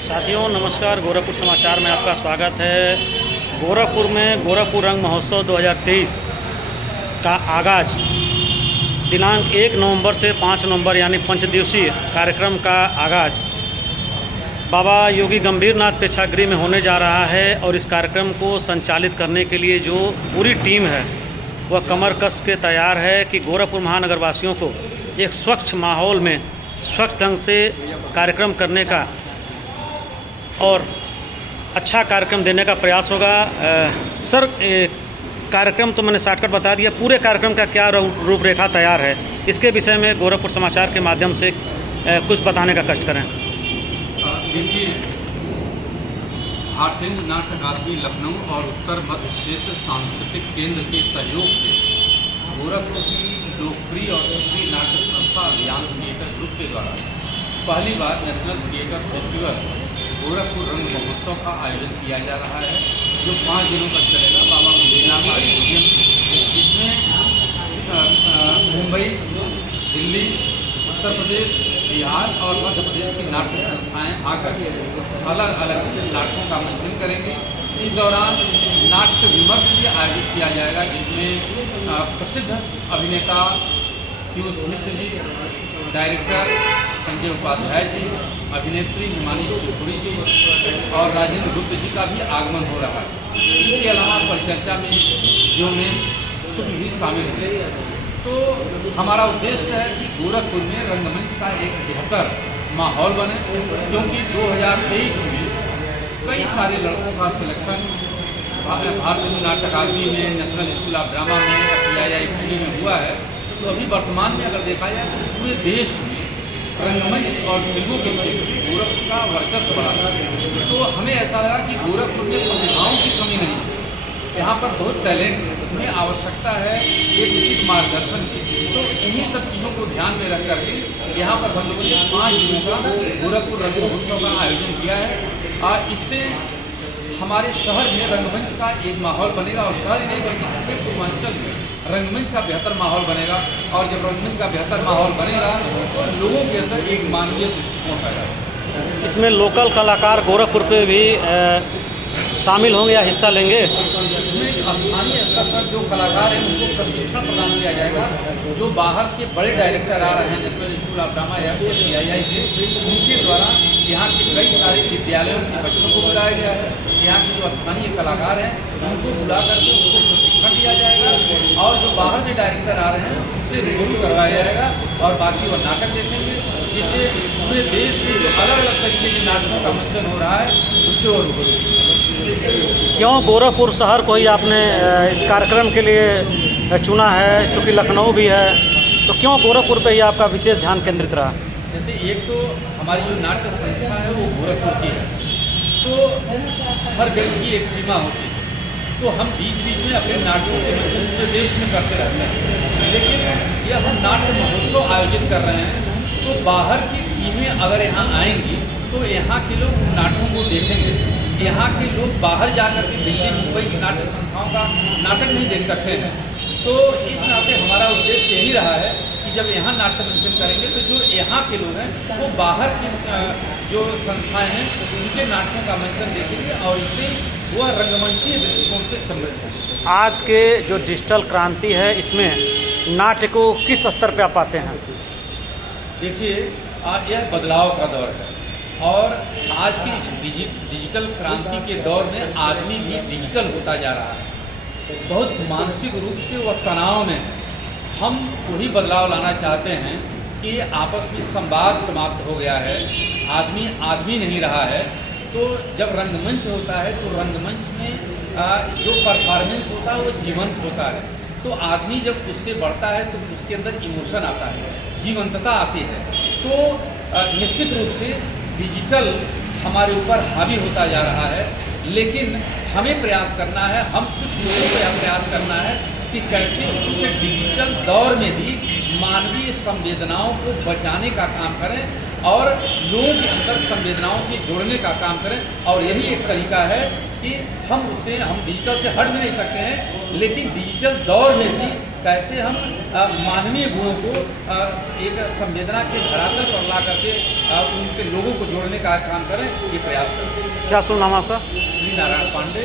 साथियों नमस्कार, गोरखपुर समाचार में आपका स्वागत है। गोरखपुर में गोरखपुर रंग महोत्सव 2023 का आगाज़ दिनांक 1 नवंबर से 5 नवंबर यानी पंचदिवसीय कार्यक्रम का आगाज़ बाबा योगी गंभीरनाथ प्रेक्षागृह में होने जा रहा है। और इस कार्यक्रम को संचालित करने के लिए जो पूरी टीम है वह कमर कस के तैयार है कि गोरखपुर महानगर वासियों को एक स्वच्छ माहौल में स्वच्छ ढंग से कार्यक्रम करने का और अच्छा कार्यक्रम देने का प्रयास होगा। सर, कार्यक्रम तो मैंने शॉर्टकट बता दिया, पूरे कार्यक्रम का क्या रूपरेखा तैयार है, इसके विषय में गोरखपुर समाचार के माध्यम से कुछ बताने का कष्ट करें। देखिए, भारतीय नाट्य अकादमी लखनऊ और उत्तर मध्य क्षेत्र सांस्कृतिक केंद्र के सहयोग से गोरखपुर की लोकप्रिय और सक्रिय नाट्य संस्था अभियान थिएटर ग्रुप के द्वारा पहली बार नेशनल थिएटर फेस्टिवल गोरखपुर रंग महोत्सव का आयोजन किया जा रहा है, जो 5 दिनों तक चलेगा बाबा गंभीरनाथ ऑडिटोरियम। इसमें मुंबई, दिल्ली, उत्तर प्रदेश, बिहार और मध्य प्रदेश की नाट्य संस्थाएं आकर अलग अलग नाटकों का मंचन करेंगे। इस दौरान नाट्य विमर्श भी आयोजित किया जाएगा, जिसमें प्रसिद्ध अभिनेता पीयूष मिश्र जी, डायरेक्टर संजय उपाध्याय जी, अभिनेत्री हिमानी शिवपुरी जी और राजेंद्र गुप्त जी का भी आगमन हो रहा है। इसके अलावा परिचर्चा में योगेश शुक्ल भी शामिल हैं। तो हमारा उद्देश्य है कि गोरखपुर में रंगमंच का एक बेहतर माहौल बने, क्योंकि 2023 में कई सारे लड़कों का सिलेक्शन भारतीय नाट्य अकादमी में, नेशनल स्कूल ऑफ ड्रामा में, FTII पुणे में हुआ है। तो अभी वर्तमान में अगर देखा जाए तो पूरे देश में रंगमंच और फिल्मों के क्षेत्र में गोरखपुर का वर्चस्व बढ़ा है। तो हमें ऐसा लगा कि गोरखपुर में प्रतिभाओं की कमी नहीं है, यहाँ पर बहुत टैलेंट है, उन्हें आवश्यकता है एक उचित मार्गदर्शन की। तो इन्हीं सब चीज़ों को ध्यान में रख करके यहाँ पर हम लोगों ने 5 दिनों का गोरखपुर रंग महोत्सव का आयोजन किया है। और इससे हमारे शहर में रंगमंच का एक माहौल बनेगा, और शहर ही नहीं बल्कि पूरे पूर्वांचल में रंगमंच का बेहतर माहौल बनेगा। और जब रंगमंच का बेहतर माहौल बनेगा तो लोगों के अंदर एक मानवीय दृष्टिकोण पैदा होगा। इसमें लोकल कलाकार गोरखपुर पे भी शामिल होंगे या हिस्सा लेंगे? इसमें स्थानीय स्तर पर जो कलाकार हैं उनको प्रशिक्षण प्रदान किया जाएगा। जो बाहर से बड़े डायरेक्टर आ रहे हैं नेशनल स्कूल ऑफ ड्रामा या FTII के, उनके द्वारा यहाँ के कई सारे विद्यालयों के बच्चों को बुलाया गया है। यहाँ के जो स्थानीय कलाकार हैं उनको बुला करके उनको प्रशिक्षण दिया जाएगा, और जो बाहर से डायरेक्टर आ रहे हैं उनसे रूबरू करवाया जाएगा, और बाकी वो नाटक देखेंगे, जिससे पूरे देश में जो अलग अलग तरीके के नाटकों का मंचन हो रहा है उससे वो रूबरू। क्यों गोरखपुर शहर को ही आपने इस कार्यक्रम के लिए चुना है, चूँकि लखनऊ भी है, तो क्यों गोरखपुर पे ही आपका विशेष ध्यान केंद्रित रहा? जैसे एक तो हमारी जो नाट्य संस्था है वो गोरखपुर की है, तो हर व्यक्ति की एक सीमा होती है। तो हम बीच बीच में अपने नाटकों के मंचन पूरे देश में करते रहते हैं, लेकिन यह हम नाट्य महोत्सव आयोजित कर रहे हैं, तो बाहर की टीमें अगर यहाँ आएंगी तो यहाँ के लोग उन नाटकों को देखेंगे। यहाँ के लोग बाहर जाकर के दिल्ली, मुंबई की नाट्य संस्थाओं का नाटक नहीं देख सकते हैं। तो इस नाते हमारा उद्देश्य यही रहा है कि जब यहाँ नाट्य मंचन करेंगे तो जो यहाँ के लोग हैं वो बाहर की जो संस्थाएं हैं उनके नाटकों का मंचन देखेंगे, और इससे वह रंगमंचीय दृष्टिकोण से समृद्ध होंगे। आज के जो डिजिटल क्रांति है, इसमें नाट्य को किस स्तर पे आप पाते हैं? देखिए, यह बदलाव का दौर है, और आज की इस डिजिटल क्रांति के दौर में आदमी भी डिजिटल होता जा रहा है। बहुत मानसिक रूप से वह तनाव में है। हम वही बदलाव लाना चाहते हैं कि आपस में संवाद समाप्त हो गया है, आदमी नहीं रहा है। तो जब रंगमंच होता है तो रंगमंच में जो परफॉर्मेंस होता है वो जीवंत होता है। तो आदमी जब उससे बढ़ता है तो उसके अंदर इमोशन आता है, जीवंतता आती है। तो निश्चित रूप से डिजिटल हमारे ऊपर हावी होता जा रहा है, लेकिन हमें प्रयास करना है, हम कुछ लोगों को यह प्रयास करना है कि कैसे उस डिजिटल दौर में भी मानवीय संवेदनाओं को बचाने का काम करें और लोगों के अंदर संवेदनाओं से जोड़ने का काम करें। और यही एक तरीका है कि हम डिजिटल से हट भी नहीं सकते हैं, लेकिन डिजिटल दौर में भी कैसे हम मानवीय गुणों को एक संवेदना के धरातल पर ला करके उनसे लोगों को जोड़ने का काम करें, ये प्रयास करें। क्या शुभ नाम आपका? श्री नारायण पांडे।